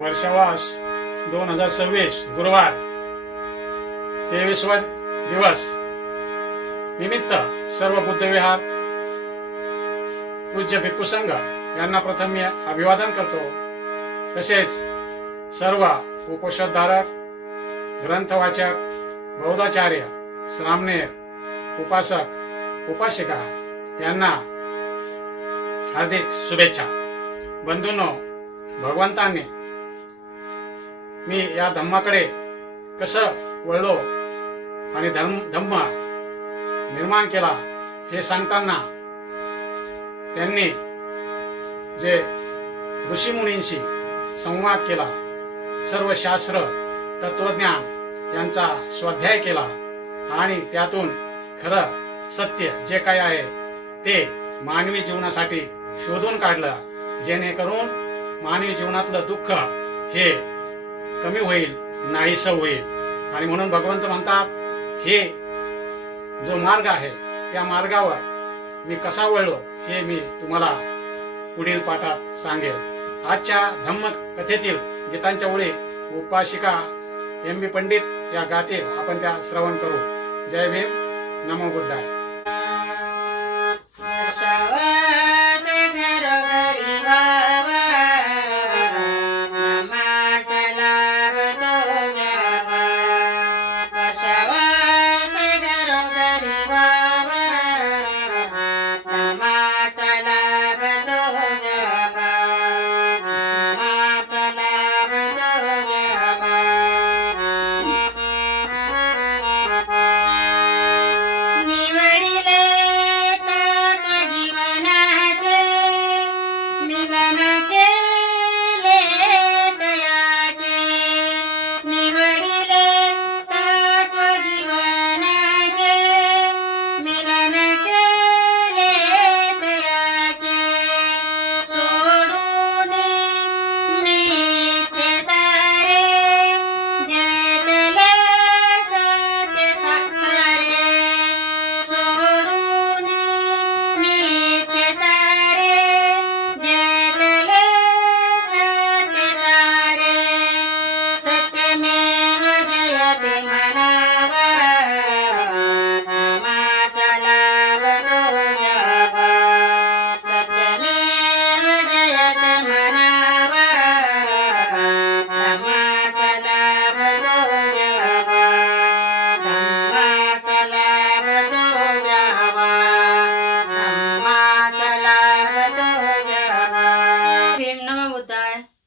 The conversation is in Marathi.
वर्षावास 2026 गुरुवार 23वा दिवस निमित्त सर्व बुद्धविहार पूज्य भिक्खू संघ यांना प्रथम मी अभिवादन करतो। तसेच सर्व उपोषधधारक, ग्रंथवाचक, बौद्धाचार्य, श्रामणेर, उपासक, उपासिका यांना हार्दिक शुभेच्छा। बंधूंनो, भगवंतांनी मी या धम्माकडे कसं वळलो आणि धम्म निर्माण केला हे सांगताना त्यांनी जे ऋषीमुनींशी संवाद केला, सर्व शास्त्र तत्वज्ञान यांचा स्वाध्याय केला आणि त्यातून खरं सत्य जे काय आहे ते मानवी जीवनासाठी शोधून काढलं, जेणेकरून मानवी जीवनातलं दुःख हे कमी होईल, नाहीसं होईल। आणि म्हणून भगवंत म्हणतात, हे जो मार्ग आहे त्या मार्गावर मी कसा वळलो हे मी तुम्हाला पुढील पाठात सांगेल। आजच्या धम्म कथेतील गीतांच्या ओळी उपासिका एम बी पंडित या गातील, आपण त्या श्रवण करू। जय भीम, नमो बुद्धाय।